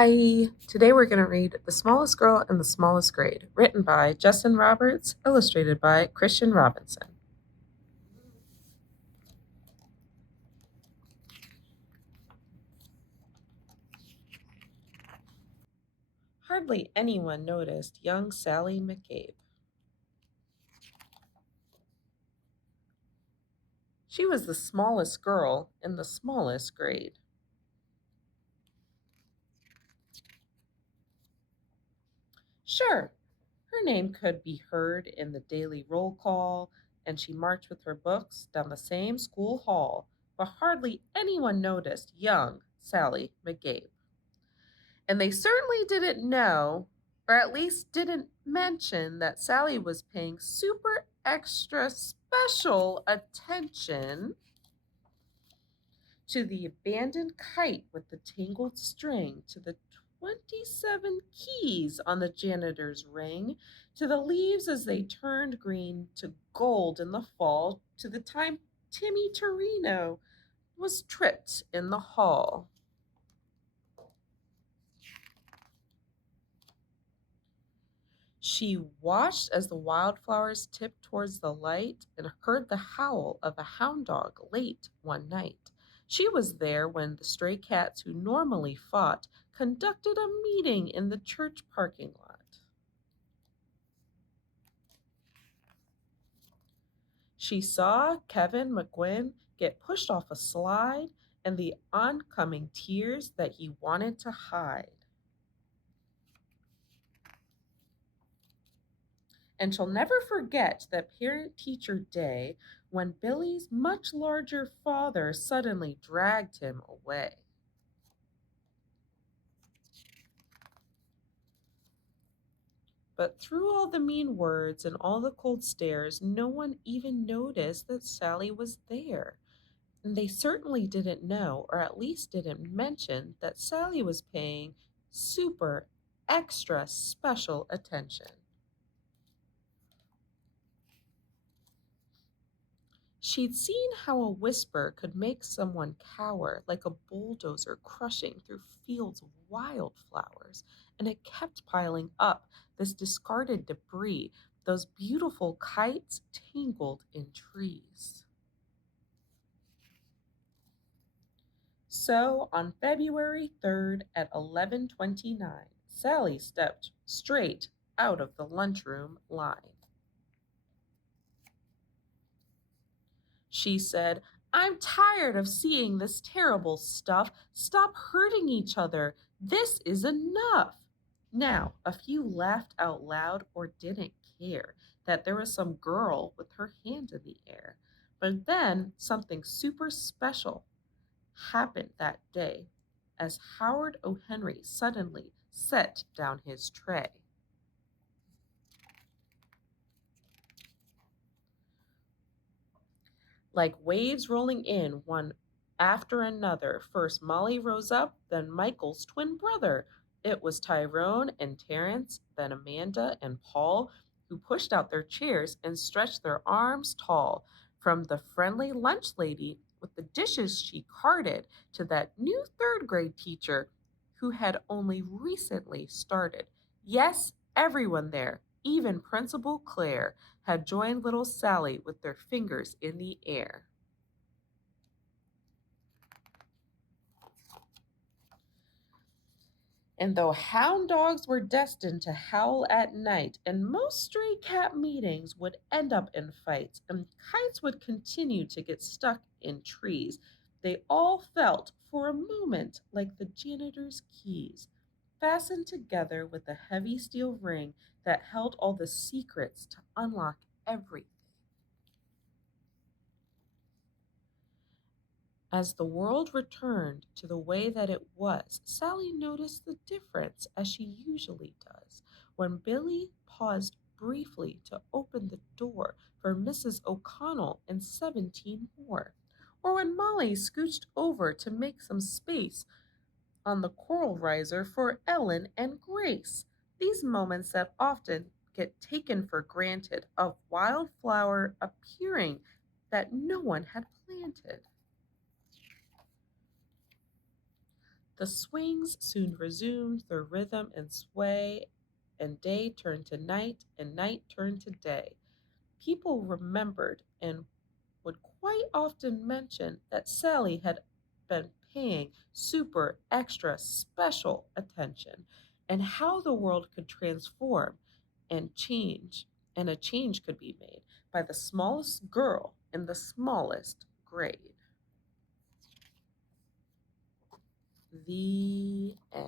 Hi, today we're going to read The Smallest Girl in the Smallest Grade, written by Justin Roberts, illustrated by Christian Robinson. Hardly anyone noticed young Sally McCabe. She was the smallest girl in the smallest grade. Sure, her name could be heard in the daily roll call, and she marched with her books down the same school hall, but hardly anyone noticed young Sally McCabe. And they certainly didn't know, or at least didn't mention, that Sally was paying super extra special attention to the abandoned kite with the tangled string, to the 27 keys on the janitor's ring, to the leaves as they turned green to gold in the fall, to the time Timmy Torino was tripped in the hall. She watched as the wildflowers tipped towards the light and heard the howl of a hound dog late one night. She was there when the stray cats who normally fought conducted a meeting in the church parking lot. She saw Kevin McGuinn get pushed off a slide and the oncoming tears that he wanted to hide. And she'll never forget that parent teacher day when Billy's much larger father suddenly dragged him away. But through all the mean words and all the cold stares, no one even noticed that Sally was there. And they certainly didn't know, or at least didn't mention, that Sally was paying super extra special attention. She'd seen how a whisper could make someone cower like a bulldozer crushing through fields of wildflowers, and it kept piling up, this discarded debris, those beautiful kites tangled in trees. So on February 3rd at 11:29, Sally stepped straight out of the lunchroom line. She said, "I'm tired of seeing this terrible stuff. Stop hurting each other. This is enough." Now, a few laughed out loud or didn't care that there was some girl with her hand in the air. But then something super special happened that day as Howard O. Henry suddenly set down his tray. Like waves rolling in one after another. First Molly rose up, then Michael's twin brother. It was Tyrone and Terence, then Amanda and Paul, who pushed out their chairs and stretched their arms tall, from the friendly lunch lady with the dishes she carted to that new third grade teacher who had only recently started. Yes, everyone there, even Principal Claire, had joined little Sally with their fingers in the air. And though hound dogs were destined to howl at night, and most stray cat meetings would end up in fights, and kites would continue to get stuck in trees, they all felt for a moment like the janitor's keys, fastened together with a heavy steel ring that held all the secrets to unlock everything. As the world returned to the way that it was, Sally noticed the difference, as she usually does, when Billy paused briefly to open the door for Mrs. O'Connell and 17 more, or when Molly scooched over to make some space on the coral riser for Ellen and Grace. These moments that often get taken for granted of wildflower appearing that no one had planted. The swings soon resumed their rhythm and sway, and day turned to night, and night turned to day. People remembered and would quite often mention that Sally had been paying super extra special attention, and how the world could transform and change, and a change could be made by the smallest girl in the smallest grade. The end.